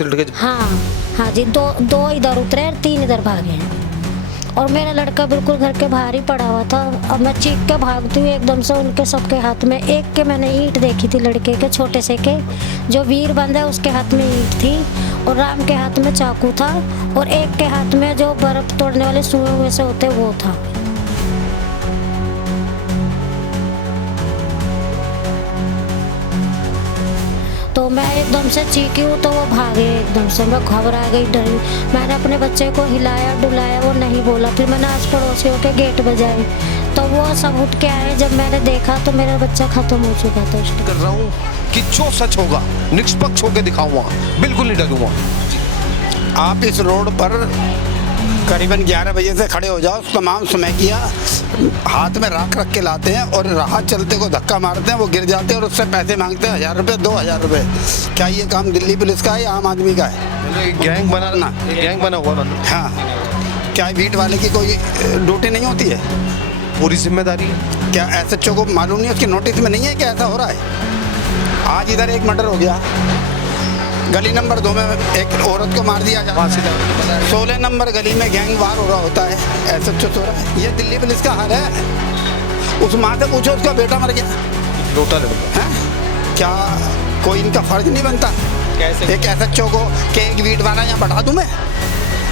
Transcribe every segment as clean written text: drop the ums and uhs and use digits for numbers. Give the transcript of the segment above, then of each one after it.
लड़के? हाँ हाँ जी, दो इधर उतरे और 3 इधर भागे हैं। और मेरा लड़का बिल्कुल घर के बाहर ही पड़ा हुआ था। अब मैं चीख के भागती हुई एकदम से उनके सबके हाथ में, एक के मैंने ईंट देखी थी लड़के के छोटे से के, जो वीर बंद है उसके हाथ में ईंट थी, और राम के हाथ में चाकू था, और एक के हाथ में जो बर्फ तोड़ने वाले सुए हुए से होते वो था। तो मैं एकदम से चीखी हूँ तो वो भागे एकदम से। मैं घबरा गई, डरी। मैंने अपने बच्चे को हिलाया डुलाया, वो नहीं बोला। फिर मैंने आस पड़ोसियों के गेट बजाए तो वो सब उठ के आए। जब मैंने देखा तो मेरा बच्चा खत्म हो चुका था। कर रहा हूँ कि जो सच होगा निष्पक्ष होकर दिखाऊंगा, बिल्कुल नहीं डरूंगा। आप इस रोड पर करीबन 11 बजे से खड़े हो जाओ, तमाम समय किया, हाथ में राख रख के लाते हैं और राह चलते को धक्का मारते हैं, वो गिर जाते हैं और उससे पैसे मांगते हैं 1000 रुपये 2000 रुपये। क्या ये काम दिल्ली पुलिस का है या आम आदमी का है? गैंग बना हुआ मतलब। हाँ, क्या वीट वाले की कोई ड्यूटी नहीं होती है? पूरी जिम्मेदारी है। क्या SHO को मालूम नहीं, उसकी नोटिस में नहीं है कि ऐसा हो रहा है? आज इधर एक मर्डर हो गया, गली नंबर 2 में एक औरत को मार दिया जाता है, 16 नंबर गली में गैंग वार हो रहा होता है, SHO हो रहा है। ये दिल्ली पुलिस का हाल है। उस माँ से पूछो, उसका बेटा मर गया, लोटा लड़का है। क्या कोई इनका फर्ज नहीं बनता कैसे? एक SHO को कि एक वीट वाला यहाँ बढ़ा दूँ मैं?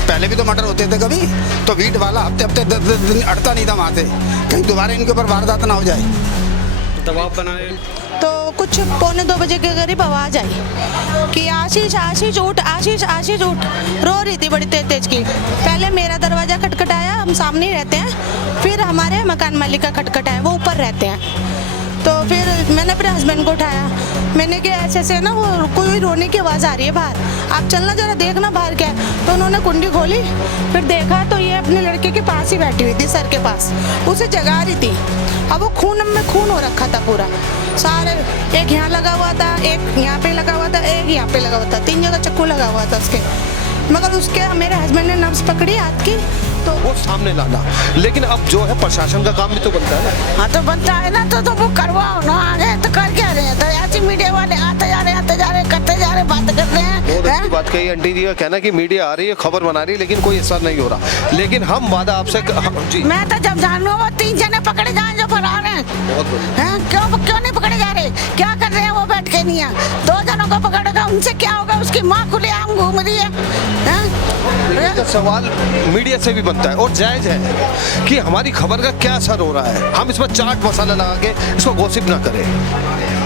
पहले भी तो मर्डर होते थे कभी, तो वीट वाला हफ्ते 10 दिन अड़ता नहीं था वहाँ से, कहीं दोबारा इनके ऊपर वारदात ना हो जाए। दबाव बनाए तो कुछ 1:45 बजे के करीब आवाज़ आई कि आशीष आशीष उठ, आशीष आशीष उठ। रो रही थी बड़ी तेज तेज की। पहले मेरा दरवाज़ा खटखटाया, हम सामने ही रहते हैं, फिर हमारे मकान मालिक का खटखटाया, वो ऊपर रहते हैं। तो फिर मैंने अपने हस्बैंड को उठाया, मैंने कहा ऐसे ऐसे ना वो कोई रोने की आवाज़ आ रही है बाहर, आप चलना जरा देखना बाहर क्या है। तो उन्होंने कुंडी खोली, फिर देखा तो ये अपने लड़के के पास ही बैठी हुई थी, सर के पास, उसे जगा रही थी। अब वो खून में खून हो रखा था पूरा, सारे, एक यहाँ लगा हुआ था, एक यहाँ पे लगा हुआ था, एक यहाँ पे लगा हुआ था, 3 जगह चाकू लगा हुआ था उसके। मगर उसके मेरे हस्बैंड ने नब्ज पकड़ी हाथ की तो वो सामने लाना। लेकिन अब जो है प्रशासन का काम भी तो बनता है ना। हाँ तो बनता है ना, तो वो करवाओ ना। आगे तो कर क्या रहे हैं? तो ऐसी मीडिया वाले आते जा रहे करते जा रहे, बात कर रहे हैं। बहुत अच्छी बात कही आंटी जी का कहना कि मीडिया आ रही है, खबर बना रही है, लेकिन कोई असर नहीं हो रहा। लेकिन हम वादा आपसे जी, मैं तो जब जानू वो 3 जने पकड़े जाए जो फरार हैं। बहुत बढ़िया। हैं? क्यों नहीं पकड़े जा रहे? क्या कर रहे हैं वो बैठ के? नहीं है 2 जनों को पकड़ेगा, उनसे क्या होगा? उसकी माँ खुलेआम घूम रही है। का सवाल मीडिया से भी बनता है और जायज है कि हमारी खबर का क्या असर हो रहा है। हम इसमें चाट मसाला लगा के इसको गॉसिप ना करें,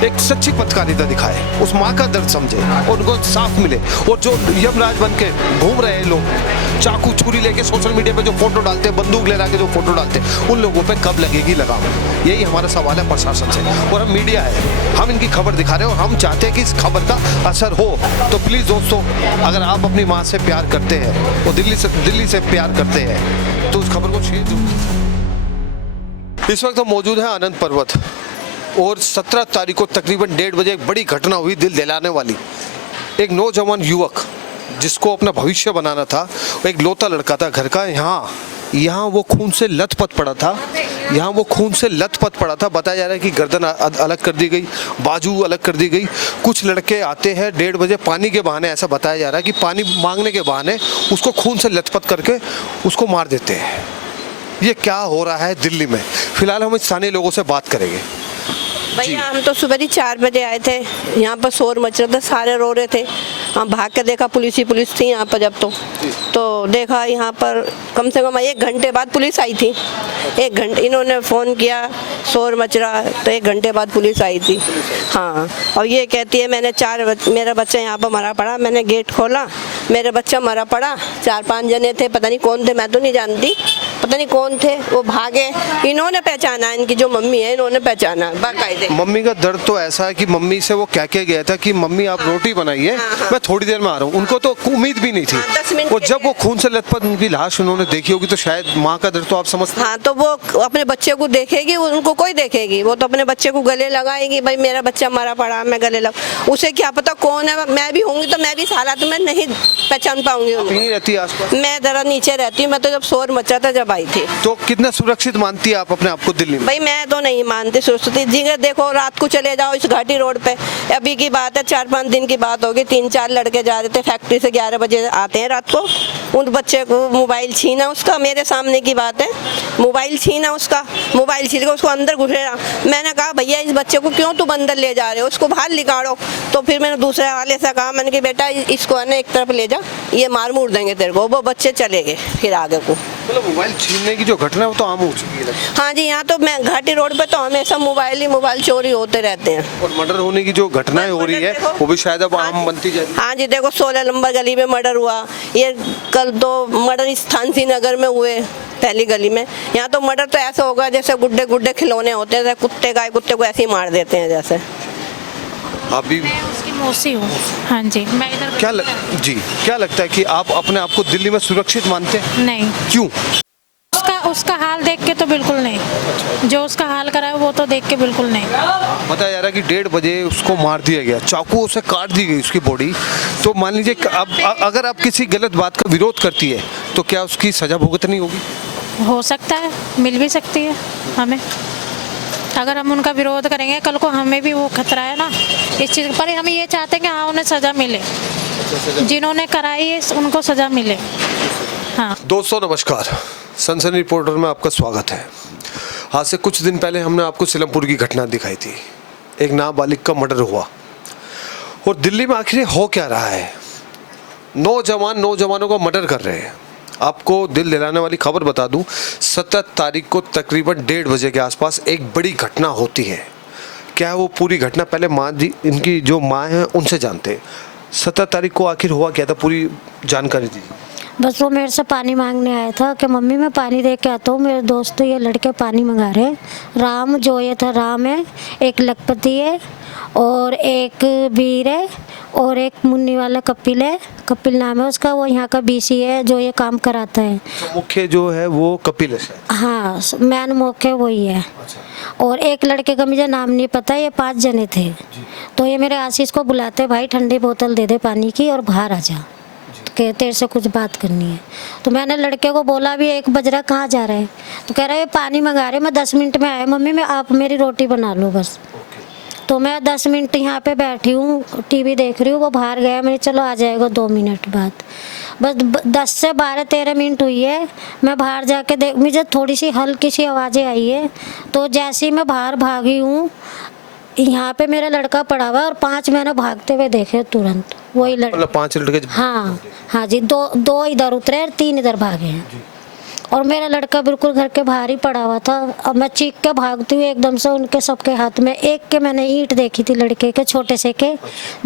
एक सच्ची पत्रकारिता दिखाए, उस माँ का दर्द समझे और उनको साफ मिले। और जो यमराज बन के घूम रहे हैं लोग, चाकू छुरी लेके सोशल मीडिया पे जो फोटो डालते हैं, बंदूक ले के जो फोटो डालते हैं, उन लोगों पे कब लगेगी लगाम? यही हमारा सवाल है प्रशासन से। और हम मीडिया है, हम इनकी खबर दिखा रहे हैं और हम चाहते हैं कि इस खबर का असर हो। तो प्लीज़ दोस्तों, अगर आप अपनी माँ से प्यार करते हैं और दिल्ली से प्यार करते हैं तो उस खबर को शेयर जरूर। इस वक्त हम मौजूद हैं आनंद पर्वत और 17 तारीख को तकरीबन 1:30 बजे एक बड़ी घटना हुई, दिल दिलाने वाली। एक नौजवान युवक जिसको अपना भविष्य बनाना था, एक लौता लड़का था घर का, यहाँ वो खून से लथपथ पड़ा था। बताया जा रहा है कि गर्दन अलग कर दी गई, बाजू अलग कर दी गई। कुछ लड़के आते हैं 1:30 बजे पानी के बहाने, ऐसा बताया जा रहा है कि पानी मांगने के बहाने उसको खून से लथपथ करके उसको मार देते हैं। ये क्या हो रहा है दिल्ली में? फिलहाल हम स्थानीय लोगों से बात करेंगे। भैया हम तो सुबह ही 4 बजे आए थे, यहाँ पर शोर मच रहा था, सारे रो रहे थे। हम भाग के देखा, पुलिस थी यहाँ पर। जब तो देखा यहाँ पर कम से कम 1 घंटे बाद पुलिस आई थी। 1 घंटे इन्होंने फ़ोन किया, शोर मच रहा, तो 1 घंटे बाद पुलिस आई थी। हाँ, और ये कहती है मेरा बच्चा यहाँ पर मरा पड़ा। मैंने गेट खोला, मेरा बच्चा मरा पड़ा। 4-5 जने थे, पता नहीं कौन थे, मैं तो नहीं जानती, पता नहीं कौन थे, वो भागे। इन्होंने पहचाना, इनकी जो मम्मी है, इन्होंने पहचाना बाकायदे। मम्मी का दर्द तो ऐसा है कि मम्मी से वो क्या गया था कि मम्मी आप रोटी बनाइए, मैं थोड़ी देर में आ रहा हूँ। उनको तो उम्मीद भी नहीं थी। 10 मिनट और जब वो खून से लथपथ उनकी लाश उन्होंने देखी होगी तो शायद माँ का दर्द तो आप समझते हैं। हाँ, तो वो अपने बच्चे को देखेगी, उनको कोई देखेगी, वो तो अपने बच्चे को गले लगाएगी। भाई मेरा बच्चा मरा पड़ा, मैं गले लगा। उसे क्या पता कौन है? मैं भी होंगी तो मैं भी इस हालत में नहीं पहचान पाऊंगी। नहीं रहती आसपास? मैं जरा नीचे रहती हूँ, मैं तो जब शोर मचा था जब पाई थी। तो कितना सुरक्षित मानती है आप अपने आप को दिल्ली में? भाई मैं तो नहीं मानती सुरक्षित जी। देखो रात को चले जाओ इस घाटी रोड पे, अभी की बात है 4-5 दिन की बात होगी, 3-4 लड़के जा रहे थे फैक्ट्री से, 11 बजे आते हैं रात को, उन बच्चे को मोबाइल छीना उसका, मेरे सामने की बात है, मोबाइल छीना उसका, मोबाइल छीन के उसको अंदर घुसेड़ा। मैंने कहा भैया इस बच्चे को क्यों तुम अंदर ले जा रहे हो, उसको बाहर निकालो। तो फिर मैंने दूसरे वाले से कहा, मैंने कि बेटा इसको है ना एक तरफ ले जा, ये मार मूर देंगे तेरे को। वो बच्चे चले गए फिर आगे को। मतलब मोबाइल छीनने की जो घटना है वो तो आम हो चुकी है। हाँ जी, यहाँ तो मैं घाटी रोड पे तो हमेशा मोबाइल चोरी होते रहते हैं। और मर्डर होने की जो घटनाएं हो रही है वो भी शायद अब आम बनती जाएगी। हाँ जी, देखो 16 नंबर गली में मर्डर हुआ, ये कल तो मर्डर स्थानसी नगर में हुए पहली गली में। यहाँ तो मर्डर तो ऐसा होगा जैसे गुड्डे गुड्डे खिलौने होते हैं, कुत्ते गाय कुत्ते को ऐसे ही मार देते हैं जैसे। अभी मैं उसकी मौसी हूँ। हाँ जी, मैं इधर क्या लगता है कि आप अपने आप को दिल्ली में सुरक्षित मानते हैं? नहीं, क्यों? उसका हाल देख के तो बिल्कुल नहीं, जो उसका हाल करा है वो तो देख के बिल्कुल नहीं। बताया जा रहा है कि 1:30 बजे उसको मार दिया गया, चाकू से काट दी गई उसकी बॉडी। तो मान लीजिए अब अगर आप किसी गलत बात का विरोध करती है तो क्या उसकी सजा भुगतनी होगी? हो सकता है, मिल भी सकती है हमें। अगर हम उनका विरोध करेंगे कल को हमें भी वो खतरा है ना इस चीज़ पर। हम ये चाहते हैं कि हाँ उन्हें सज़ा मिले, जिन्होंने कराई है उनको सज़ा मिले। हाँ दोस्तों नमस्कार, सनसनी रिपोर्टर में आपका स्वागत है। आज से कुछ दिन पहले हमने आपको सीलमपुर की घटना दिखाई थी, एक नाबालिग का मर्डर हुआ। और दिल्ली में आखिर हो क्या रहा है? नौजवानों को मर्डर कर रहे हैं। आपको दिल दिलाने वाली खबर बता दूं, 17 तारीख को तकरीबन 1:30 बजे के आसपास एक बड़ी घटना होती है। क्या है वो पूरी घटना? पहले माँ जी, इनकी जो माँ है उनसे जानते हैं। 17 तारीख को आखिर हुआ क्या था, पूरी जानकारी दीजिए। बस वो मेरे से पानी मांगने आया था कि मम्मी मैं पानी दे के आता हूँ, मेरे दोस्त ये लड़के पानी मंगा रहे हैं। राम जो ये था, राम है, एक लखपति है और एक वीर है और एक मुन्नी वाला कपिल है, कपिल नाम है उसका, वो यहाँ का BC है जो ये काम कराता है। तो मुख्य जो है वो कपिल है शायद। हाँ, मैन मुख्य वही है। और एक लड़के का मुझे नाम नहीं पता, ये 5 जने थे। तो ये मेरे आशीष को बुलाते, भाई ठंडी बोतल दे दे पानी की और बाहर आ जा, कि तेरे से कुछ बात करनी है। तो मैंने लड़के को बोला भी 1 बज रहा, कहाँ जा रहे हैं? तो कह रहा है ये पानी मंगा रहे, मैं 10 मिनट में आया मम्मी, मैं आप मेरी रोटी बना लो बस। तो मैं 10 मिनट यहाँ पे बैठी हूँ, TV देख रही हूँ, वो बाहर गया, मैंने चलो आ जाएगा 2 मिनट बाद। बस 10 से 12-13 मिनट हुई है, मैं बाहर जाके देख, मुझे थोड़ी सी हल्की सी आवाज़ें आई है। तो जैसे ही मैं बाहर भागी हूँ, यहाँ पे मेरा लड़का पड़ा हुआ है और 5 मैंने भागते हुए देखे तुरंत। वही मतलब 5 लड़के? हाँ जी, दो इधर उतरे और 3 इधर भागे हैं। और मेरा लड़का बिल्कुल घर के बाहर ही पड़ा हुआ था। अब मैं चीख के भागती हूँ, एकदम से उनके सबके हाथ में, एक के मैंने ईंट देखी थी लड़के के छोटे से के,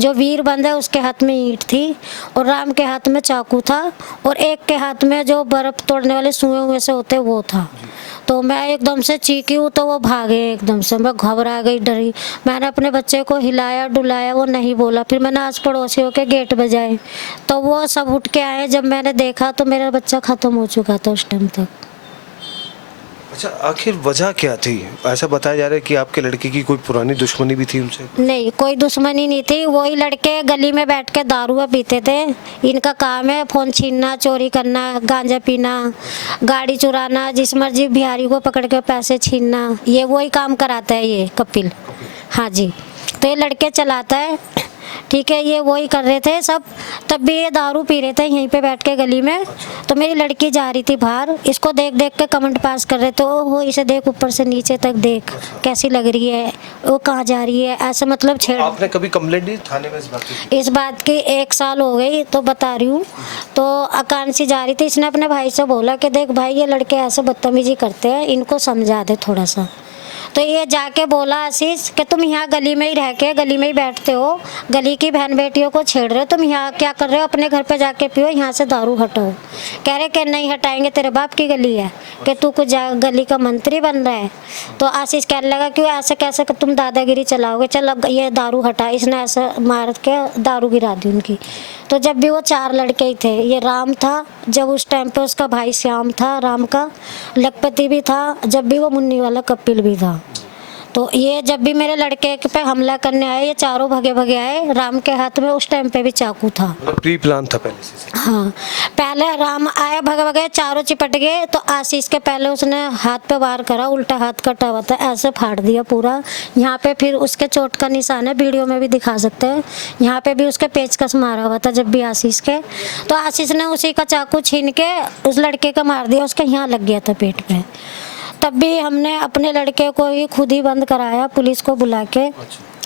जो वीर बंद है उसके हाथ में ईंट थी और राम के हाथ में चाकू था और एक के हाथ में जो बर्फ तोड़ने वाले सुए हुए से होते वो था। तो मैं एकदम से चीखी हूँ तो वो भागे एकदम से, मैं घबरा गई, डरी। मैंने अपने बच्चे को हिलाया डुलाया, वो नहीं बोला। फिर मैंने आस पड़ोसियों के गेट बजाए तो वो सब उठ के आए। जब मैंने देखा तो मेरा बच्चा ख़त्म हो चुका था उस टाइम तक। अच्छा, आखिर वजह क्या थी? ऐसा बताया जा रहा है कि आपके लड़के की कोई पुरानी दुश्मनी भी थी उनसे? नहीं, कोई दुश्मनी नहीं थी। वही लड़के गली में बैठ के दारू पीते थे। इनका काम है फ़ोन छीनना, चोरी करना, गांजा पीना, गाड़ी चुराना, जिस मर्जी बिहारी को पकड़ के पैसे छीनना, ये वही काम कराता है ये कपिल। हाँ जी, तो ये लड़के चलाता है, ठीक है, ये वही कर रहे थे सब। तब भी ये दारू पी रहे थे यहीं पे बैठ के गली में। तो मेरी लड़की जा रही थी बाहर, इसको देख देख के कमेंट पास कर रहे थे, ओहो इसे देख ऊपर से नीचे तक देख कैसी लग रही है, वो कहाँ जा रही है, ऐसे मतलब छेड़। आपने कभी कंप्लेंट दी थाने में इस बात की? इस बात की 1 साल हो गई तो बता रही हूँ। तो आकांक्षी जा रही थी, इसने अपने भाई से बोला कि देख भाई ये लड़के ऐसे बदतमीजी करते हैं, इनको समझा दे थोड़ा सा। तो ये जाके बोला आशीष कि तुम यहाँ गली में ही रह के गली में ही बैठते हो, गली की बहन बेटियों को छेड़ रहे हो, तुम यहाँ क्या कर रहे हो, अपने घर पे जाके पियो, यहाँ से दारू हटाओ। कह रहे कि नहीं हटाएंगे, तेरे बाप की गली है, कि तू कुछ गली का मंत्री बन रहा है। तो आशीष कहने लगा क्यों ऐसे कैसे तुम दादागिरी चलाओगे, चल अब ये दारू हटा। इसने ऐसे मार के दारू गिरा दी उनकी। तो जब भी वो 4 लड़के ही थे, ये राम था जब उस टाइम पे, उसका भाई श्याम था राम का, लखपति भी था जब भी, वो मुन्नी वाला कपिल भी था। तो ये जब भी मेरे लड़के पे हमला करने आए, ये चारों भगे भगे आए। राम के हाथ में उस टाइम पे भी चाकू था। प्री प्लान था पहले से। हाँ, पहले राम आए, भगे भगे, चारों चिपट गए, तो आशीष के पहले उसने हाथ पे वार करा, उल्टा हाथ कटा हुआ था, ऐसे फाड़ दिया पूरा। यहाँ पे फिर उसके चोट का निशान है, वीडियो में भी दिखा सकते हैं। यहाँ पे भी उसके पेचकस मारा हुआ था जब भी आशीष के, तो आशीष ने उसी का चाकू छीन के उस लड़के का मार दिया, उसके यहाँ लग गया था पेट पे। तब भी हमने अपने लड़के को ही खुद ही बंद कराया, पुलिस को बुला के।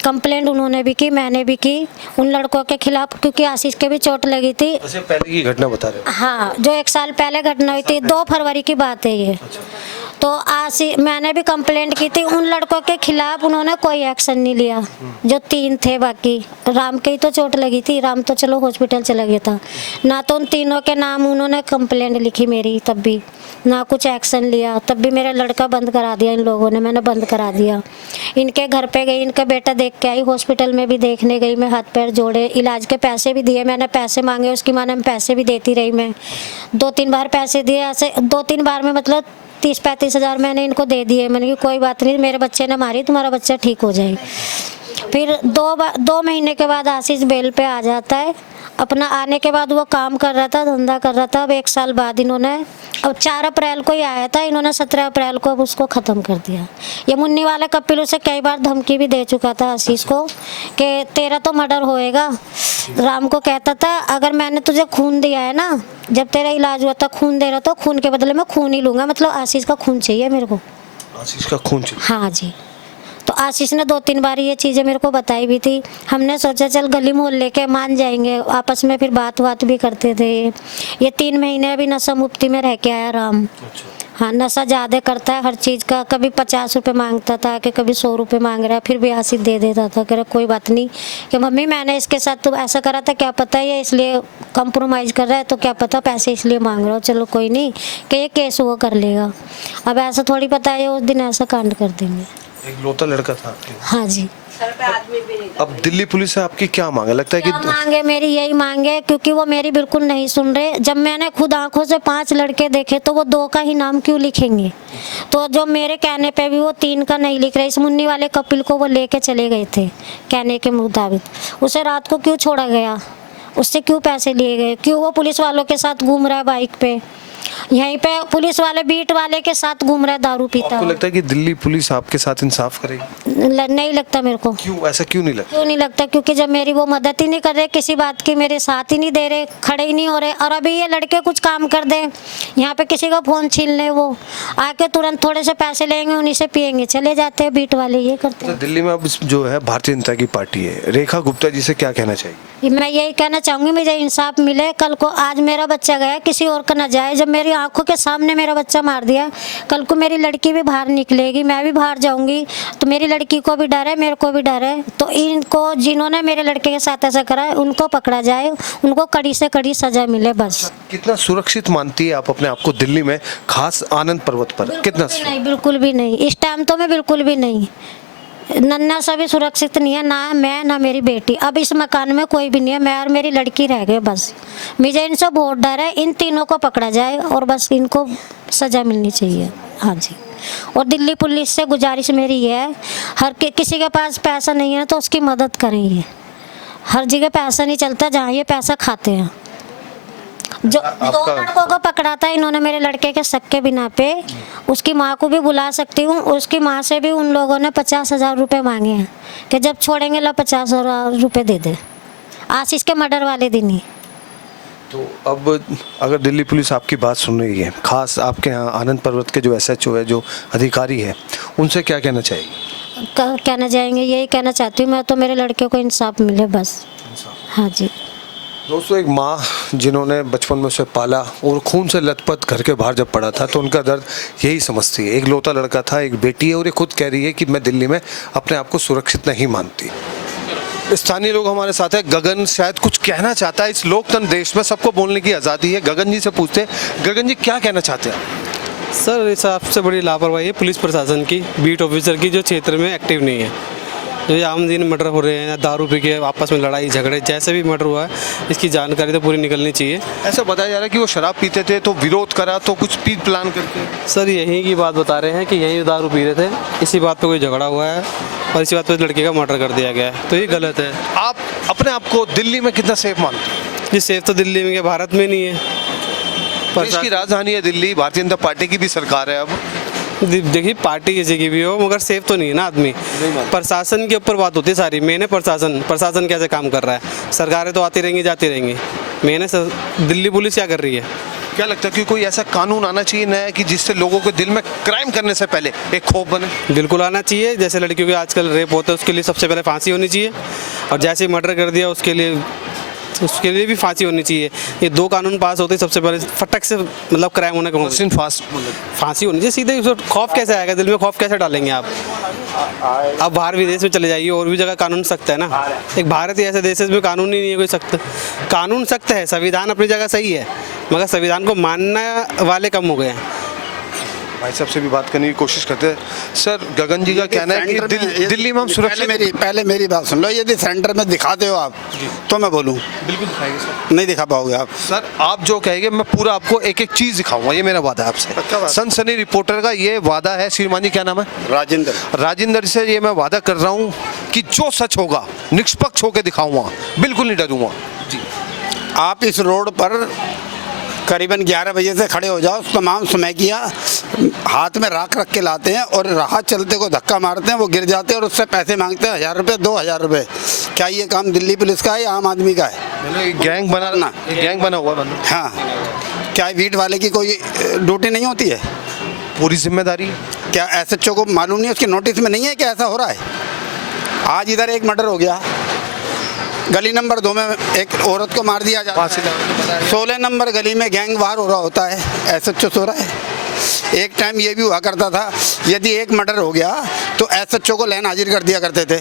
कंप्लेंट उन्होंने भी की, मैंने भी की उन लड़कों के खिलाफ, क्योंकि आशीष के भी चोट लगी थी। अच्छा, पहले की घटना बता रहे हो? हाँ, जो 1 साल पहले घटना हुई थी, 2 फरवरी की बात है ये। तो मैंने भी कंप्लेंट की थी उन लड़कों के खिलाफ, उन्होंने कोई एक्शन नहीं लिया। जो 3 थे, बाकी राम के ही तो चोट लगी थी, राम तो चलो हॉस्पिटल चला गया था ना, तो उन तीनों के नाम उन्होंने कंप्लेंट लिखी मेरी, तब भी ना कुछ एक्शन लिया। तब भी मेरा लड़का बंद करा दिया इन लोगों ने, मैंने बंद करा दिया। इनके घर पे गई, इनका बेटा देख के आई, हॉस्पिटल में भी देखने गई मैं, हाथ पैर जोड़े, इलाज के पैसे भी दिए मैंने, पैसे मांगे उसकी माँ ने, पैसे भी देती रही मैं। 2-3 बार पैसे दिए, ऐसे 2-3 बार में मतलब 30-35 हज़ार मैंने इनको दे दिए। मैंने कहा कोई बात नहीं, मेरे बच्चे ने मारी, तुम्हारा बच्चा ठीक हो जाए। फिर 2 महीने के बाद आशीष बेल पे आ जाता है। अपना आने के बाद वो काम कर रहा था, धंधा कर रहा था। अब 1 साल बाद इन्होंने, अब 4 अप्रैल को ही आया था, इन्होंने 17 अप्रैल को अब उसको ख़त्म कर दिया। ये मुन्नी वाला कपिल उसे कई बार धमकी भी दे चुका था आशीष को कि तेरा तो मर्डर होएगा। राम को कहता था अगर मैंने तुझे खून दिया है ना, जब तेरा इलाज हुआ था खून दे रहा, तो खून के बदले में खून ही लूँगा, मतलब आशीष का खून चाहिए मेरे को। आशीष का खून चाहिए? हाँ जी। तो आशीष ने 2-3 बार ये चीज़ें मेरे को बताई भी थी। हमने सोचा चल गली मोहल्ले के मान जाएंगे, आपस में फिर बात भी करते थे। ये 3 महीने अभी नशा मुक्ति में रह के आया राम। हाँ, नशा ज़्यादा करता है हर चीज़ का, कभी 50 रुपये मांगता था कि कभी 100 रुपये मांग रहा है, फिर भी आशीष दे देता था। कह रहा कोई बात नहीं कि मम्मी मैंने इसके साथ तो ऐसा करा था, क्या पता ये इसलिए कंप्रोमाइज़ कर रहा है, तो क्या पता पैसे इसलिए मांग रहा हो, चलो कोई नहीं कि ये केस वो कर लेगा। अब ऐसा थोड़ी पता है उस दिन ऐसा कांड कर देंगे। एक लौता लड़का था आपके? हाँ जी। अब दिल्ली पुलिस से आपकी क्या मांग है? लगता है कि क्या मांगे, मेरी यही मांगे, क्योंकि वो मेरी बिल्कुल नहीं सुन रहे। जब मैंने खुद आंखों से 5 लड़के देखे तो वो 2 का ही नाम क्यों लिखेंगे? तो जो मेरे कहने पे भी वो 3 का नहीं लिख रहे। इस मुन्नी वाले कपिल को वो लेके चले गए थे कहने के मुताबिक, उसे रात को क्यों छोड़ा गया, उससे क्यों पैसे लिए गए, क्यों वो पुलिस वालों के साथ घूम रहा है बाइक पे, यहीं पे पुलिस वाले बीट वाले के साथ घूम रहा है दारू पीता। आपको लगता है कि दिल्ली पुलिस आपके साथ इंसाफ करेगी? नहीं लगता मेरे को। क्यों ऐसा क्यों नहीं लगता? क्यों नहीं लगता? क्योंकि जब मेरी वो मदद ही नहीं कर रहे किसी बात की, मेरे साथ ही नहीं दे रहे, खड़े ही नहीं हो रहे। और अभी ये लड़के कुछ काम कर दें, यहाँ पे किसी का फ़ोन छीन ले, वो आके तुरंत थोड़े से पैसे लेंगे, उन्हीं से पियेंगे, चले जाते हैं बीट वाले, ये करते हैं। तो दिल्ली में अब जो है भारतीय जनता की पार्टी है, रेखा गुप्ता जी से क्या कहना चाहिए? मैं यही कहना चाहूँगी मुझे इंसाफ मिले। कल को आज मेरा बच्चा गया, किसी और का ना जाए। जब मेरी आंखों के सामने मेरा बच्चा मार दिया, कल को मेरी लड़की भी बाहर निकलेगी, मैं भी बाहर जाऊंगी, तो मेरी लड़की को भी डर है, मेरे को भी डर है। तो इनको जिन्होंने मेरे लड़के के साथ ऐसा करा है उनको पकड़ा जाए, उनको कड़ी से कड़ी सजा मिले बस। कितना सुरक्षित मानती है आप अपने आप को दिल्ली में, खास आनंद पर्वत पर? कितना? नहीं, बिल्कुल भी नहीं। इस टाइम तो मैं बिल्कुल भी नहीं, नन्ना सा भी सुरक्षित नहीं है, ना मैं ना मेरी बेटी। अब इस मकान में कोई भी नहीं है, मैं और मेरी लड़की रह गए बस। मुझे इनसे बहुत डर है, इन तीनों को पकड़ा जाए और बस इनको सज़ा मिलनी चाहिए। हाँ जी। और दिल्ली पुलिस से गुजारिश मेरी ये है, किसी के पास पैसा नहीं है तो उसकी मदद करें। ये हर जगह पैसा नहीं चलता जहाँ ये पैसा खाते हैं। जो 2 लड़कों को पकड़ा था इन्होंने मेरे लड़के के शक के बिना पे, उसकी माँ को भी बुला सकती हूँ, उसकी माँ से भी उन लोगों ने 50,000 रुपये मांगे हैं कि जब छोड़ेंगे ला 50,000 रुपये दे दे, आशीष के मर्डर वाले दिन ही। तो अब अगर दिल्ली पुलिस आपकी बात सुन रही है, खास आपके यहाँ आनंद पर्वत के जो SHO है, जो अधिकारी है, उनसे क्या कहना चाहिए? कहना चाहेंगे, यही कहना चाहती हूँ मैं तो, मेरे लड़के को इंसाफ मिले बस। हाँ जी। दोस्तों, एक माँ जिन्होंने बचपन में उसे पाला और खून से लथपथ घर के बाहर जब पड़ा था, तो उनका दर्द यही समझती है। एक लौता लड़का था, एक बेटी है, और ये खुद कह रही है कि मैं दिल्ली में अपने आप को सुरक्षित नहीं मानती। स्थानीय लोग हमारे साथ है। गगन शायद कुछ कहना चाहता है। इस लोकतंत्र देश में सबको बोलने की आज़ादी है। गगन जी से पूछते हैं, गगन जी क्या कहना चाहते हैं? सर, सबसे बड़ी लापरवाही है पुलिस प्रशासन की, बीट ऑफिसर की, जो क्षेत्र में एक्टिव नहीं है। जो ये आम दिन मर्डर हो रहे हैं, दारू पी के आपस में लड़ाई झगड़े, जैसे भी मर्डर हुआ है इसकी जानकारी तो पूरी निकलनी चाहिए। ऐसा बताया जा रहा है कि वो शराब पीते थे तो विरोध करा तो कुछ प्लान करके। सर यहीं की बात बता रहे हैं कि यहीं दारू पी रहे थे, इसी बात पे कोई झगड़ा हुआ है और इसी बात पे लड़के का मर्डर कर दिया गया है, तो ये गलत है। आप अपने आप को दिल्ली में कितना सेफ मानते हैं? जी सेफ तो दिल्ली में, भारत में नहीं है। देश की राजधानी है दिल्ली, भारतीय जनता पार्टी की भी सरकार है अब। देखिए पार्टी किसी की भी हो मगर सेफ तो नहीं है ना आदमी। प्रशासन के ऊपर बात होती है सारी, मेन है प्रशासन कैसे काम कर रहा है। सरकारें तो आती रहेंगी जाती रहेंगी, मेन है दिल्ली पुलिस क्या कर रही है। क्या लगता है कि कोई ऐसा कानून आना चाहिए नया कि जिससे लोगों के दिल में क्राइम करने से पहले एक खौफ बने? बिल्कुल आना चाहिए। जैसे लड़कियों के आजकल रेप होता है उसके लिए सबसे पहले फांसी होनी चाहिए, और जैसे मर्डर कर दिया उसके लिए भी फांसी होनी चाहिए। ये दो कानून पास होते सबसे पहले फटक से मतलब क्राइम होने का फांसी होनी चाहिए सीधे। उसको खौफ कैसे आएगा दिल में, खौफ कैसे डालेंगे आप? बाहर विदेश में चले जाइए और भी जगह कानून सख्त है ना। एक भारत ही ऐसे देश है जिसमें कानून ही नहीं है कोई सख्त। कानून सख्त है, संविधान अपनी जगह सही है, मगर संविधान को मानने वाले कम हो गए हैं। भाई साहब से भी बात करने की कोशिश करते हैं। सर गगन जी का कहना है कि दिल्ली में हम सुरक्षित। पहले मेरी बात सुन लो, यदि सेंटर में दिखाते हो आप तो मैं बोलूं। बिल्कुल दिखाएंगे सर। नहीं दिखा पाओगे आप। सर आप जो कहेंगे मैं पूरा आपको एक एक चीज दिखाऊंगा, ये मेरा वादा है आपसे। सनसनी रिपोर्टर का ये वादा है। श्रीमान जी क्या नाम है? राजेंद्र से ये मैं वादा कर रहा हूँ कि जो सच होगा निष्पक्ष होकर दिखाऊंगा, बिल्कुल नहीं डरूंगा जी। आप इस रोड पर करीबन 11 बजे से खड़े हो जाओ, तमाम समय किया हाथ में राख रख के लाते हैं और राह चलते को धक्का मारते हैं, वो गिर जाते हैं और उससे पैसे मांगते हैं 1000 रुपये 2000 रुपये। क्या ये काम दिल्ली पुलिस का है या आम आदमी का है? गैंग बना हुआ। हाँ, क्या वीट वाले की कोई ड्यूटी नहीं होती है? पूरी जिम्मेदारी। क्या SHO को मालूम नहीं, उसके नोटिस में नहीं है कि ऐसा हो रहा है? आज इधर एक मर्डर हो गया, गली नंबर 2 में एक औरत को मार दिया जाता है, 16 नंबर गली में गैंग वार हो रहा होता है, SHO सो रहा है। एक टाइम ये भी हुआ करता था, यदि एक मर्डर हो गया तो SHO को लाइन हाजिर कर दिया करते थे।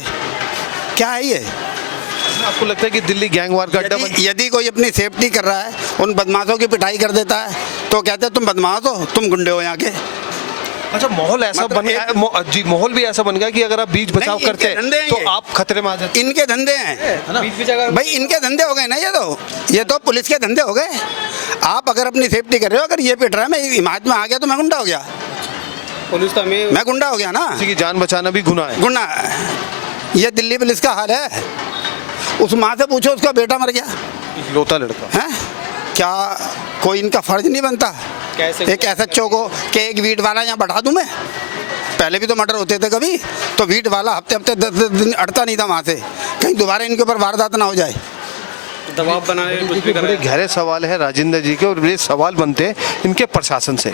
क्या है ये? आपको लगता है कि दिल्ली गैंग वार का अड्डा यदि कोई अपनी सेफ्टी कर रहा है, उन बदमाशों की पिटाई कर देता है तो कहते हैं तुम बदमाश हो, तुम गुंडे हो यहाँ के। अच्छा माहौल ऐसा बन गया जी, माहौल भी ऐसा बन गया कि अगर आप बीच बचाव करते हैं तो आप खतरे में आ जाते हैं। इनके धंधे हैं भाई, इनके धंधे हो गए ना, ये तो पुलिस के धंधे हो गए। आप अगर अपनी सेफ्टी कर रहे हो, अगर ये पिट रहा है, मैं हिमायत में आ गया तो मैं गुंडा हो गया। पुलिस तो मैं गुंडा हो गया ना। किसी की जान बचाना भी गुनाह है। गुनाह। ये दिल्ली पुलिस का हाल है। उस माँ से पूछो, उसका बेटा मर गया, इकलौता लड़का है। क्या कोई इनका फर्ज नहीं बनता एक SHO को कि एक वीट वाला यहाँ बढ़ा दूं मैं? पहले भी तो मर्डर होते थे कभी, तो वीट वाला हफ्ते 10 दिन अड़ता नहीं था वहाँ से, कहीं दोबारा इनके ऊपर वारदात ना हो जाए। दबाव बनाने कुछ भी बड़े गहरे सवाल है राजेंद्र जी के, और ये सवाल बनते हैं इनके प्रशासन से।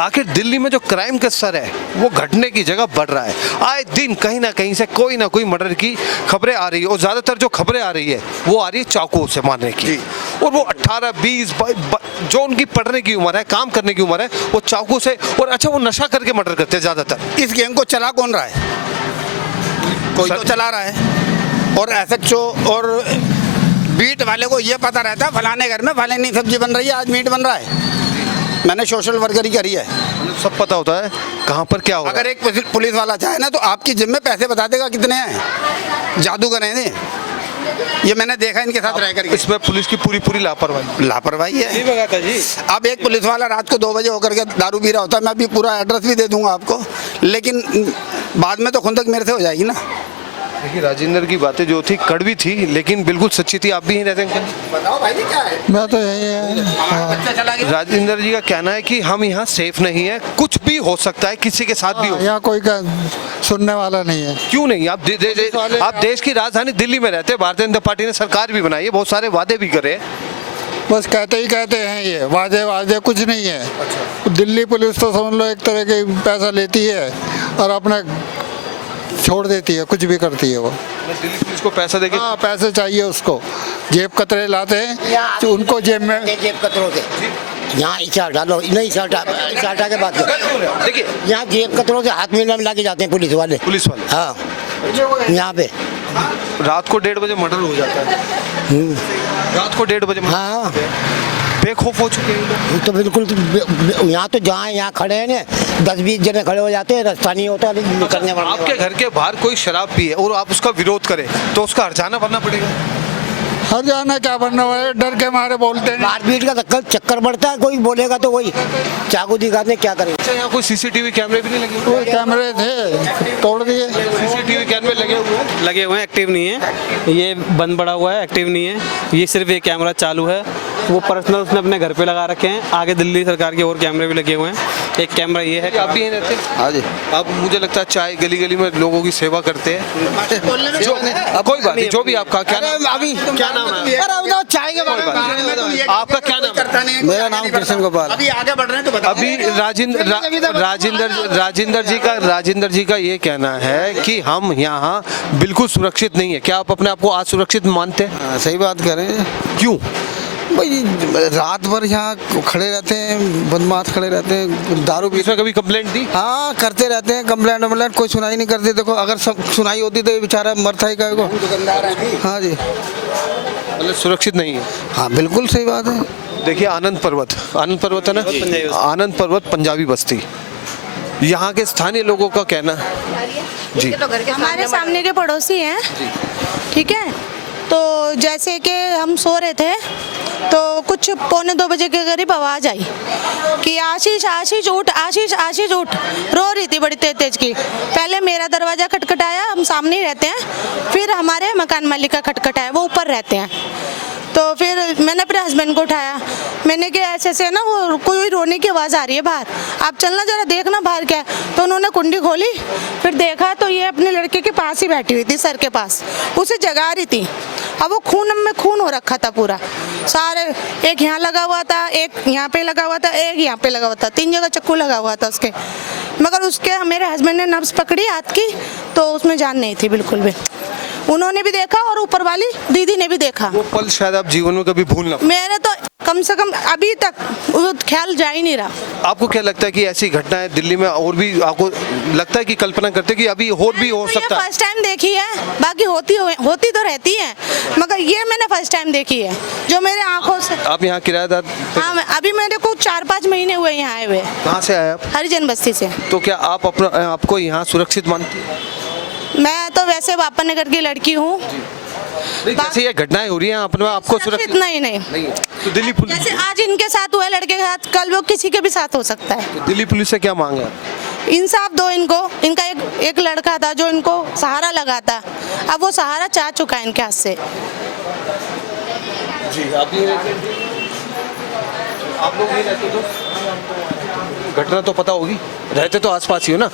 आखिर दिल्ली में जो क्राइम का स्तर है वो घटने की जगह बढ़ रहा है। आए दिन कहीं ना कहीं से कोई ना कोई मर्डर की खबरें आ रही है, और ज़्यादातर जो खबरें आ रही है वो आ रही है चाकू से मारने की। और वो 18, 20 जो उनकी पढ़ने की उम्र है, काम करने की उम्र है, वो चाकू से, और अच्छा वो नशा करके मर्डर करते हैं ज़्यादातर। इस गेम को चला कौन रहा है? कोई तो चला रहा है। और SHO और बीट वाले को ये पता रहता है फलाने घर में फलानी सब्जी बन रही है, आज मीट बन रहा है। मैंने सोशल वर्करी करी है, सब पता होता है कहाँ पर क्या होगा। अगर एक पुलिस वाला चाहे ना तो आपकी जिम में पैसे बता देगा कितने हैं, जादू करें। ये मैंने देखा इनके साथ रह करके। इसमें पुलिस की पूरी लापरवाही है जी। अब एक पुलिस वाला रात को 2 बजे होकर के दारू पी रहा होता है, मैं अभी पूरा एड्रेस भी दे दूंगा आपको, लेकिन बाद में तो खुंदक मेरे से हो जाएगी ना। देखिए राजेंद्र की बातें जो थी कड़वी थी, लेकिन बिल्कुल सच्ची थी। आप भी यहीं रहते हैं? बताओ भाई क्या है? मैं तो यही है। राजेंद्र जी का कहना है कि हम यहाँ सेफ नहीं है, कुछ भी हो सकता है, किसी के साथ भी हो। यहाँ कोई सुनने वाला नहीं है। क्यों नहीं? आप देश की राजधानी दिल्ली में रहते हैं, भारतीय जनता पार्टी ने सरकार भी बनाई है, बहुत सारे वादे भी करे। बस कहते ही कहते हैं, ये वादे कुछ नहीं है। अच्छा। दिल्ली पुलिस तो समझ लो एक तरह के पैसा लेती है और अपना छोड़ देती है, कुछ भी करती है वो। दिल्ली पुलिस को पैसा देके? हाँ, पैसे चाहिए उसको। जेब कतरे लाते हैं तो उनको जेब में जेब कतरों के यहाँ इशार डालो, नहीं इशार के बात करो। देखिए यहाँ जेब कतरों से हाथ में मिला के जाते हैं पुलिस वाले। हाँ, यहाँ पे रात को 1:30 बजे मर्डर हो जाता है। रात को 1:30 बजे। हाँ, बेखौफ हो चुके हैं ये लोग। ये तो बिल्कुल यहाँ तो जहाँ यहाँ खड़े हैं ना 10-20 जने खड़े हो जाते हैं, रास्ता नहीं होता निकलने वाला। आपके घर के बाहर कोई शराब पिए और आप उसका विरोध करें तो उसका हर्जाना भरना पड़ेगा। हर जाना क्या बनना है, डर के मारे बोलते नहीं। मारपीट का चक्कर बढ़ता है, कोई बोलेगा तो वही चाकू दिखाने क्या करेंगे। अच्छा, यहाँ कोई सीसीटीवी कैमरे भी नहीं लगे हुए? कैमरे थे, तोड़ दिए। सीसीटीवी कैमरे लगे हुए हैं? लगे हुए हैं, एक्टिव नहीं है, ये बंद पड़ा हुआ है, एक्टिव नहीं है। ये सिर्फ एक कैमरा चालू है, वो पर्सनल उसने अपने घर पे लगा रखे हैं। आगे दिल्ली सरकार के और कैमरे भी लगे हुए हैं। एक कैमरा ये है। आप भी यहीं रहते हैं? हाँ जी। आप मुझे लगता है चाय गली गली में लोगों की सेवा करते हैं। कोई बात नहीं, जो भी आपका क्या नाम, अभी क्या नाम है? चाय के बारे में आपका क्या नाम है? मेरा नाम कृष्ण गोपाल। अभी आगे बढ़ रहे हैं तो बताओ। अभी राजेंद्र जी का ये कहना है कि हम यहाँ बिल्कुल सुरक्षित नहीं है। क्या आप अपने आप को असुरक्षित मानते हैं? हाँ, सही बात करें। क्यों? भाई रात भर यहाँ खड़े रहते हैं, बदमाश खड़े रहते हैं, दारू पी। इसमें कभी कंप्लेंट दी? हाँ करते रहते हैं, कंप्लेंट कोई सुनाई नहीं करती। देखो अगर सब सुनाई होती तो ये बेचारा मरता ही का। हाँ जी, मतलब सुरक्षित नहीं है। हाँ बिल्कुल सही बात है। देखिए आनंद पर्वत है ना, आनंद पर्वत पंजाबी बस्ती, यहाँ के स्थानीय लोगों का कहना जी, हमारे सामने के पड़ोसी हैं, ठीक है। तो जैसे कि हम सो रहे थे तो कुछ 1:45 बजे के करीब आवाज़ आई कि आशीष आशीष उठ, आशीष आशीष उठ। रो रही थी बड़ी तेज तेज की। पहले मेरा दरवाज़ा खटखटाया, हम सामने ही रहते हैं, फिर हमारे मकान मालिक का खटखटाया, वो ऊपर रहते हैं। तो फिर मैंने अपने हस्बैंड को उठाया, मैंने कहा ऐसे ऐसे ना वो कोई रोने की आवाज़ आ रही है बाहर, आप चलना जरा देखना बाहर क्या है। तो उन्होंने कुंडी खोली, फिर देखा तो ये अपने लड़के के पास ही बैठी हुई थी, सर के पास, उसे जगा रही थी। अब वो खून में खून हो रखा था पूरा, सारे, एक यहाँ लगा हुआ था, एक यहाँ पे लगा हुआ था, एक यहाँ पे लगा हुआ था, 3 जगह चक्कू लगा हुआ था उसके। मगर उसके मेरे हस्बैंड ने नब्ज पकड़ी हाथ की तो उसमें जान नहीं थी बिल्कुल भी। उन्होंने भी देखा और ऊपर वाली दीदी ने भी देखा। वो पल शायद आप जीवन में कभी भूल ना पाए। मेरे तो कम से कम अभी तक वो ख्याल जा ही नहीं रहा। आपको क्या लगता है कि ऐसी घटनाएं दिल्ली में और भी, आपको लगता है कि कल्पना करते कि अभी और भी हो सकता है? फर्स्ट टाइम देखी है, बाकी होती तो रहती है, मगर ये मैंने फर्स्ट टाइम देखी है जो मेरे आंखों से। आप यहाँ किराएदार? हाँ, अभी मेरे को 4-5 महीने हुए यहाँ आए हुए। कहाँ से आए आप? हरिजन बस्ती से। तो क्या आप अपना आपको यहाँ सुरक्षित मानती हैं? मैं तो वैसे बापा नगर की लड़की हूँ। जैसे ये घटनाएं हो रही हैं अपने आपको सुरक्षित नहीं नहीं है। तो दिल्ली पुलिस, जैसे आज इनके साथ हुआ लड़के के साथ, कल वो किसी के भी साथ हो सकता है। तो दिल्ली पुलिस से क्या मांगे? इंसाफ दो इनको। इनका एक लड़का था जो इनको सहारा लगा था, अब वो सहारा चाह चुका है इनके हाथ से। जी, आप लोग नहीं रहते तो घटना तो पता होगी, रहते तो आसपास ही हो ना।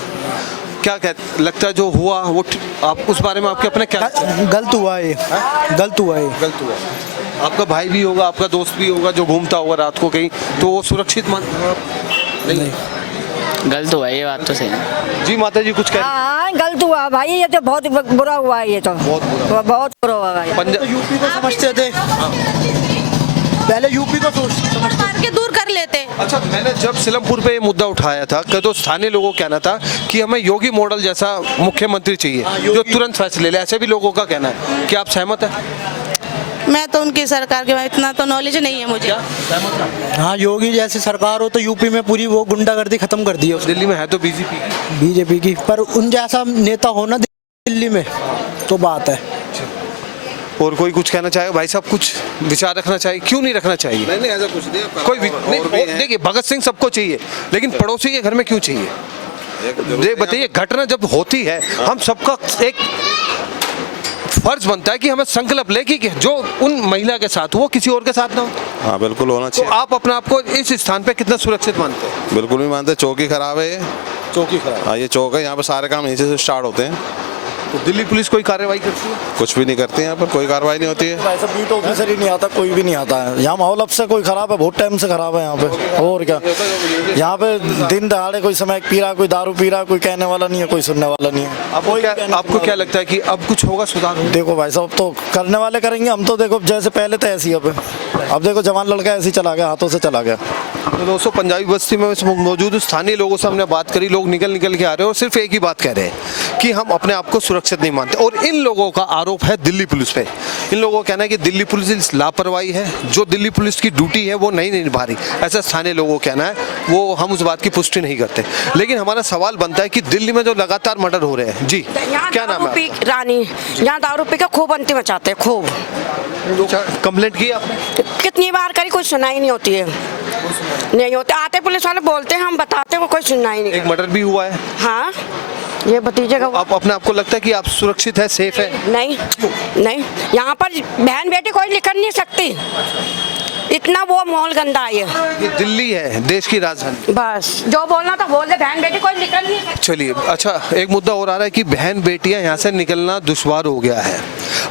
क्या लगता है जो हुआ वो आप उस बारे में आपके अपने क्या? गलत हुआ है, गलत हुआ है। गलत हुआ। आपका भाई भी होगा, आपका दोस्त भी होगा जो घूमता होगा रात को कहीं, तो वो सुरक्षित मान नहीं? गलत हुआ, ये बात तो सही है। जी माता जी कुछ कह? हाँ गलत हुआ भाई, ये तो बहुत बुरा हुआ है, ये तो बहुत बुरा हुआ है। पंजाब यूपी को समझते थे, पहले यूपी को मार के दूर कर लेते। अच्छा, मैंने जब सिलमपुर पे ये मुद्दा उठाया था तो स्थानीय लोगों का कहना था कि हमें योगी मॉडल जैसा मुख्यमंत्री चाहिए जो तुरंत फैसले ले, ऐसे भी लोगों का कहना है। क्या आप सहमत हैं? मैं तो उनकी सरकार के बारे में इतना तो नॉलेज नहीं है मुझे। हाँ, योगी जैसी सरकार हो तो यूपी में पूरी वो गुंडागर्दी खत्म कर दी है। दिल्ली में है तो बीजेपी की, पर उन जैसा नेता होना दिल्ली में तो बात है। और कोई कुछ कहना चाहेगा? भाई साहब कुछ विचार रखना चाहिए, क्यों नहीं रखना चाहिए? नहीं ऐसा कुछ नहीं, कोई देखिए भगत सिंह सबको चाहिए, लेकिन पड़ोसी के घर में क्यों चाहिए? ये बताइए, घटना जब होती है हम सबका एक फर्ज बनता है कि हमें संकल्प ले कि जो उन महिला के साथ वो किसी और के साथ ना हो। हाँ बिल्कुल होना चाहिए। तो आप अपने आप को इस स्थान पे कितना सुरक्षित मानते हैं? बिल्कुल नहीं मानते, चौकी खराब है ये। चौकी खराब? हाँ, ये चौक है, यहाँ पे सारे काम नीचे से स्टार्ट होते हैं। तो दिल्ली पुलिस कोई कार्रवाई करती है? कुछ भी नहीं करते, यहाँ पर कोई कार्रवाई नहीं होती है। ऐसा बीट ऑफिसर ही नहीं आता, कोई भी नहीं आता है यहाँ। माहौल अब से कोई खराब है, बहुत टाइम से खराब है यहाँ पे। और क्या, यहाँ पे दिन दहाड़े कोई समय पी रहा, कोई दारू पी रहा, कोई कहने वाला नहीं है, कोई सुनने वाला नहीं है। आपको क्या लगता है कि अब कुछ होगा सुधार? देखो भाई साहब, तो करने वाले करेंगे, हम तो देखो जैसे पहले थे ऐसी अब देखो जवान लड़का ऐसे ही चला गया, हाथों से चला गया। तो दोस्तों पंजाबी बस्ती में मौजूद स्थानीय लोगों से हमने बात करी। लोग निकल के आ रहे हैं और सिर्फ एक ही बात कह रहे हैं कि हम अपने आप को सुरक्षित नहीं मानते। और इन लोगों का आरोप है दिल्ली पुलिस पे। इन लोगों का कहना है कि दिल्ली पुलिस लापरवाही है, जो दिल्ली पुलिस की ड्यूटी है वो नहीं निभा रही, ऐसा स्थानीय लोगों का कहना है। वो हम उस बात की पुष्टि नहीं करते, लेकिन हमारा सवाल बनता है कि दिल्ली में जो लगातार मर्डर हो रहे हैं, जी क्या नाम है? रानी, यहाँ दारू पी के खूब अंतिम मचाते हैं, खूब। कंप्लेंट की आपने? कितनी बार करी, कोई सुनाई नहीं होती है, नहीं होते। आते पुलिस वाले बोलते हैं, हम बताते हैं, कोई सुनाई नहीं। एक मर्डर भी हुआ है। हाँ, ये भतीजे का। आप अपने आपको लगता है कि आप सुरक्षित है, सेफ है? नहीं नहीं, यहाँ पर बहन बेटी कोई निकल नहीं सकती, इतना वो माहौल गंदा है। ये दिल्ली है, देश की राजधानी। बस जो बोलना था बोल दे, बहन बेटी कोई निकल नहीं सकती। चलिए, अच्छा एक मुद्दा और आ रहा है कि बहन बेटियां यहाँ से निकलना दुश्वार हो गया है।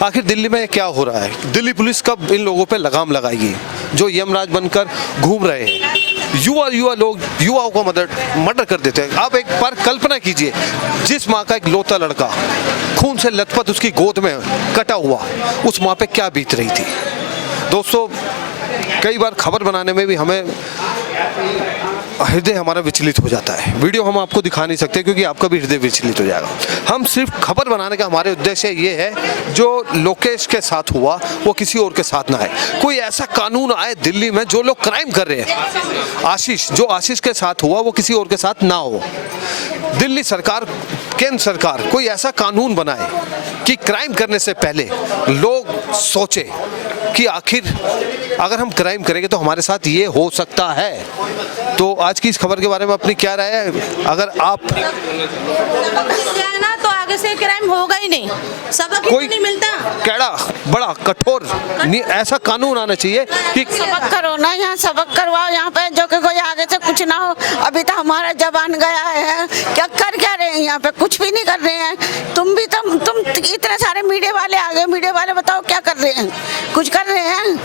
आखिर दिल्ली में क्या हो रहा है? दिल्ली पुलिस कब इन लोगों पे लगाम लगाएगी जो यमराज बनकर घूम रहे हैं? युवा लोग युवाओं को मर्डर कर देते हैं। आप एक बार कल्पना कीजिए, जिस माँ का एक लौता लड़का खून से लथपथ उसकी गोद में कटा हुआ, उस माँ पे क्या बीत रही थी। दोस्तों, कई बार खबर बनाने में भी हमें हृदय हमारा विचलित हो जाता है। वीडियो हम आपको दिखा नहीं सकते क्योंकि आपका भी हृदय विचलित हो जाएगा। हम सिर्फ खबर बनाने का हमारे उद्देश्य ये है, जो लोकेश के साथ हुआ वो किसी और के साथ ना आए। कोई ऐसा कानून आए दिल्ली में, जो लोग क्राइम कर रहे हैं, आशीष के साथ हुआ वो किसी और के साथ ना हो। दिल्ली सरकार, केंद्र सरकार कोई ऐसा कानून बनाए कि क्राइम करने से पहले लोग सोचे कि आखिर अगर हम क्राइम करेंगे तो हमारे साथ ये हो सकता है। तो आज की इस खबर के बारे में अपनी क्या राय है? अगर आप ना तो आगे से क्राइम होगा ही नहीं, सबक कोई नहीं मिलता। कैड़ा बड़ा कठोर ऐसा कानून आना चाहिए कि सबक करो ना, यहाँ सबक करवाओ यहाँ पे, जो कि कोई आगे से कुछ ना हो। अभी तो हमारा जवान गया है, क्या रहे हैं यहाँ पे? कुछ भी नहीं कर रहे हैं। तुम इतने सारे मीडिया वाले आ गए, मीडिया वाले बताओ क्या कर रहे हैं? कुछ कर रहे हैं?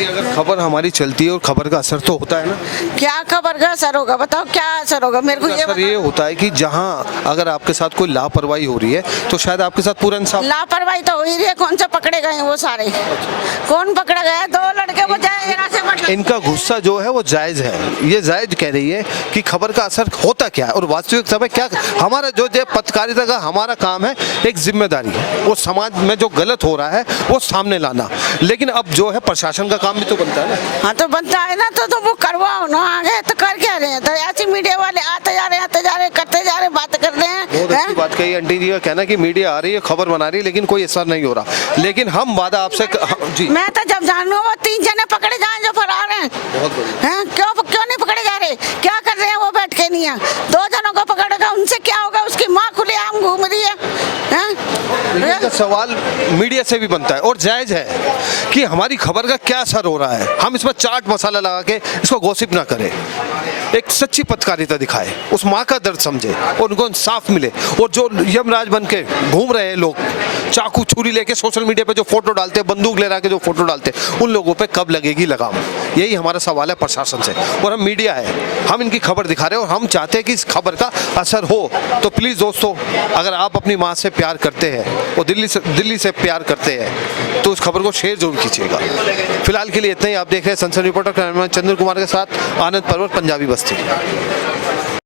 अगर खबर हमारी चलती है और खबर का असर तो होता है ना। क्या खबर का असर होगा? बताओ क्या असर होगा मेरे को? ये होता है कि जहाँ अगर आपके साथ कोई लापरवाही हो रही है तो शायद आपके साथ पूरा इंसाफ। लापरवाही तो हो ही रही है। कौन से पकड़े गए हैं वो सारे? कौन पकड़ा गया? 2 लड़के वो जाए यहाँ से। मतलब इनका गुस्सा जो है वो जायज है। ये जायज कह रही है कि खबर का असर होता क्या है और वास्तविकता में क्या। हमारा जो पत्रकारिता का हमारा काम है, एक जिम्मेदारी है, वो समाज में जो गलत हो रहा है वो सामने लाना। लेकिन अब जो है प्रशासन का काम भी तो बनता है ना। हाँ तो बनता है ना, तो वो करवाओ ना। आगे तो कर क्या रहे हैं? तो ऐसी मीडिया वाले आते जा रहे करते जा रहे, बात कर रहे हैं। बहुत अच्छी बात कही आंटी जी का कहना कि मीडिया आ रही है, खबर बना रही है, लेकिन कोई असर नहीं हो रहा। लेकिन हम वादा आपसे जी, मैं तो जब जानू वो 3 जने पकड़े जाए जो फरार हैं। बहुत बढ़िया। क्यों नहीं पकड़े जा रहे? क्या कर रहे हैं वो बैठ के? नहीं है 2 जनों को पकड़ेगा, उनसे क्या होगा? उसकी माँ खुलेआम घूम रही है। का सवाल मीडिया से भी बनता है और जायज है कि हमारी खबर का क्या असर हो रहा है। हम इसमें चाट मसाला लगा के इसको गॉसिप ना करें, एक सच्ची पत्रकारिता दिखाए, उस माँ का दर्द समझे और उनको इंसाफ मिले। और जो यमराज बन के घूम रहे हैं लोग, चाकू छुरी लेके सोशल मीडिया पे जो फोटो डालते हैं, बंदूक ले के जो फोटो डालते हैं, उन लोगों पे कब लगेगी लगाम? यही हमारा सवाल है प्रशासन से। और हम मीडिया है, हम इनकी खबर दिखा रहे हैं और हम चाहते हैं कि इस खबर का असर हो। तो प्लीज़ दोस्तों, अगर आप अपनी माँ से प्यार करते हैं और दिल्ली से प्यार करते हैं तो उस खबर को शेयर जरूर कीजिएगा। फिलहाल के लिए इतना ही। आप देख रहे हैं सनसनी रिपोर्टर कैमरामैन चंद्र कुमार के साथ आनंद पर्वत, पंजाबी बस्ती।